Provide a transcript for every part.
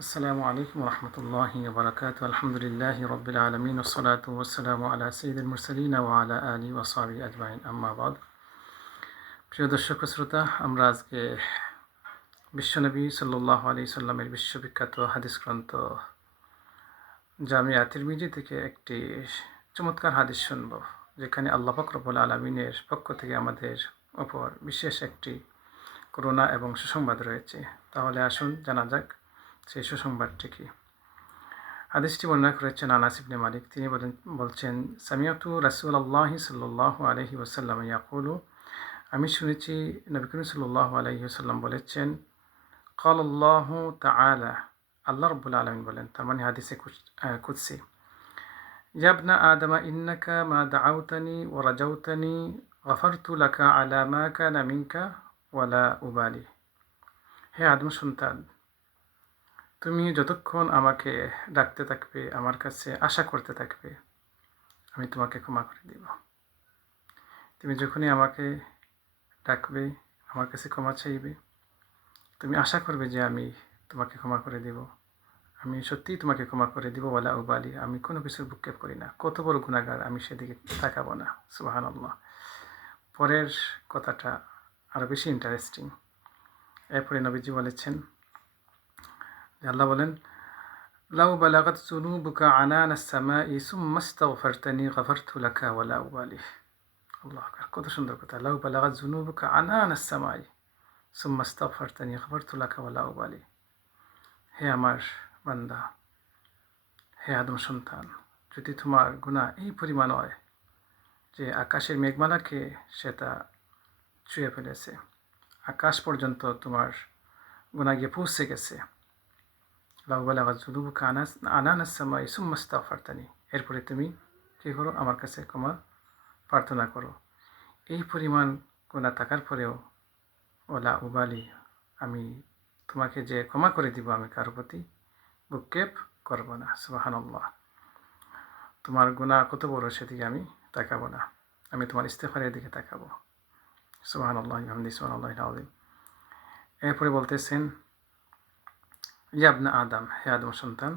আসসালামু আলাইকুম রহমতুল্লাহি ওবরাকাতু আলহামদুলিল্লাহি রব্বিল আলমিন ওসসালাতু ওয়াসসালামু আলা সাইয়্যিদিল মুরসালিন ওয়া আলা আলিহি ওয়া সাহবিহি আজমাইন আম্মা বাদ। প্রিয় দর্শক ও শ্রোতা, আমরা আজকে বিশ্বনবী সাল্লাল্লাহু আলাইহি সাল্লামের বিশ্ববিখ্যাত হাদিস গ্রন্থ জামিয়া তিরমিজি থেকে একটি চমৎকার হাদিস শুনব, যেখানে আল্লাহ পাক রব্বুল আলামিনের পক্ষ থেকে আমাদের উপর বিশেষ একটি করুণা এবং সুসংবাদ রয়েছে। তাহলে আসুন জানা যাক সেই সুসংবাদটি কি। হাদিসটি বর্ণনা করেছেন আনাস ইবনে মালিক। তিনি বলছেন, সামিয়াতু রাসূলুল্লাহি সাল্লাল্লাহু আলাইহি ওয়াসাল্লাম ইয়াকুলু, আমি শুনেছি নবী করিম সাল্লাল্লাহু আলাইহি ওয়াসাল্লাম বলেছেন, ক্বালাল্লাহু তাআলা, আল্লাহ রাব্বুল আলামিন বলেন, তার মানে হাদিসে কুদসি, ইয়া ইবনা আদম ইন্নাকা মা দাআউতানি ওয়া রাজাউতানি গফারতু লাকা আলা মা কানা মিনকা ওয়ালা উবালি। হে আদম সন্তান, তুমি যতক্ষণ আমাকে ডাকতে থাকবে, আমার কাছে আশা করতে থাকবে, আমি তোমাকে ক্ষমা করে দিব। তুমি যখনই আমাকে ডাকবে, আমার কাছে ক্ষমা চাইবে, তুমি আশা করবে যে আমি তোমাকে ক্ষমা করে দিব, আমি সত্যিই তোমাকে ক্ষমা করে দিব। ওয়ালা উবালি, আমি কোনো কিছুর ভ্রুক্ষেপ করি না। কত বড় গুনাহগার, আমি সেদিকে তাকাবো না। সুবহানাল্লাহ। পরের কথাটা আরও বেশি ইন্টারেস্টিং। এরপরে নবীজি বলেছেন, আল্লাহ বলেন, লাউ বালাগাত যুনুবুকা আনান আস-সামাই সুম্মা ইস্তাগফারতানি গফারতু লাকা ওয়ালা উবালি। আল্লাহু আকবার, কত সুন্দর কথা। লাউ বালাগাত যুনুবুকা আনান আস-সামাই সুম্মা ইস্তাগফারতানি গফারতু লাকা ওয়ালা উবালি। হে আমার বান্দা, হে আদম সন্তান, যদি তোমার গুনাহ এই পরিমাণ হয় যে আকাশের মেঘমালাকে সেটা ছুঁয়ে ফেলেছে, আকাশ পর্যন্ত তোমার গুনাহ গিয়ে পৌঁছে গেছে, লাউ বালাগাত যুনুবুকা আনান আস-সামাই সুম্মা ইস্তাগফারতানি, এরপরে তুমি কী করো, আমার কাছে ক্ষমা প্রার্থনা করো, এই পরিমাণ গুনাহ থাকার পরেও ওয়ালা উবালি, আমি তোমাকে যে ক্ষমা করে দিব, আমি কারো প্রতি ভ্রুক্ষেপ করব না। সুবহানাল্লাহ। তোমার গুনাহ কত বড় সেদিকে আমি তাকাবো না, আমি তোমার ইস্তেগফারের দিকে তাকাবো। সুবহানাল্লাহি ওয়া বিহামদিহি সুবহানাল্লাহিল আযীম। এরপরে বলতেছেন, ইয়া ইবনা আদম, হে আদম সন্তান,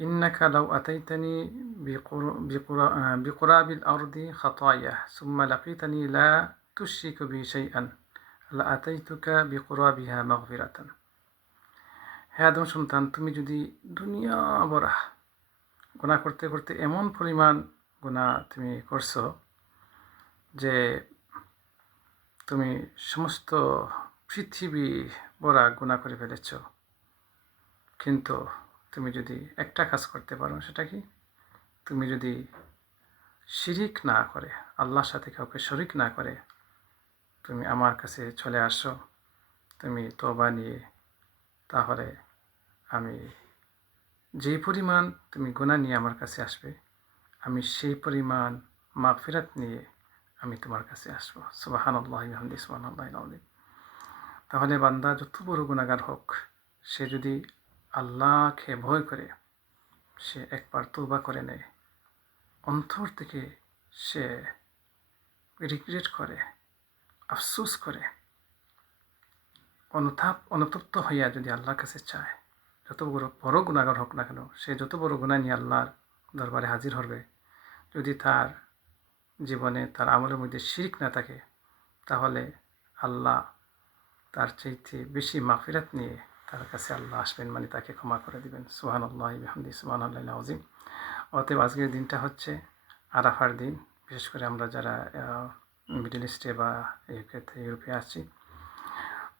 ইন্নাকা লাউ আতাইতানি বিকুরাবিল আরদি খাতায়া সুম্মা লাকিতানি লা তুশরিকু বি শাইআন লা আতাইতুকা বিকুরাবিহা মাগফিরাতান। হে আদম সন্তান, তুমি যদি দুনিয়া ভরা গুনাহ করতে করতে এমন পরিমাণ গুনাহ তুমি করছো যে তুমি সমস্ত পৃথিবী ভরা গুনাহ করে ফেলেছ, কিন্তু তুমি যদি একটা কাজ করতে পারো, সেটা কি, তুমি যদি শিরিক না করে, আল্লাহর সাথে কাউকে শরিক না করে তুমি আমার কাছে চলে আসো, তুমি তওবা নিয়ে, তাহলে আমি যেই পরিমাণ তুমি গুনাহ নিয়ে আমার কাছে আসবে, আমি সেই পরিমাণ মাগফিরাত নিয়ে আমি তোমার কাছে আসবো। সুবহানাল্লাহি ওয়া বিহামদিহি সুবহানাল্লাহিল আযীম। তাহলে বান্দা যত বড় গুনাহগার হোক, সে যদি আল্লাহকে ভয় করে সে একবার তওবা করে নেয়, অন্তর থেকে সে রিগ্রেট করে, আফসোস করে, অনুতপ্ত হইয়া যদি আল্লাহর কাছে চায়, যত বড় গুনাহগার হোক না কেন, সে যত বড় গুনাহ নিয়ে আল্লাহর দরবারে হাজির হবে, যদি তার জীবনে তার আমলের মধ্যে শিরক না থাকে, তাহলে আল্লাহ তার চাইতে বেশি মাগফিরাত নিয়ে তার কাছে আল্লাহ আসবেন, মানে তাকে ক্ষমা করে দিবেন। সুবহানাল্লাহি ওয়া বিহামদিহি সুবহানাল্লাহিল আযীম। অতএব আজকের দিনটা হচ্ছে আরাফার দিন। বিশেষ করে আমরা যারা মিডল ইস্টে বা ইউরোপে আছি,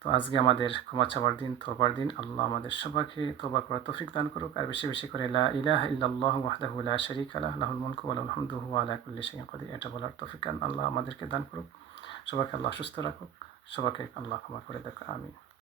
তো আজকে আমাদের ক্ষমা চাওয়ার দিন, তওবার দিন। আল্লাহ আমাদের সবাইকে তওবা করার তৌফিক দান করুক, আর বেশি বেশি করে লা ইলাহা ইল্লাল্লাহু ওয়াহদাহু লা শারীকা লাহু লাহুল মুলকু ওয়া লাহুল হামদু ওয়া হুয়া আলা কুল্লি শাইইন কাদির, এটা বলার তৌফিক আল্লাহ আমাদেরকে দান করুক। সবাইকে আল্লাহ সুস্থ রাখুক, সবাইকে আল্লাহ ক্ষমা করে দেখ। আমিন।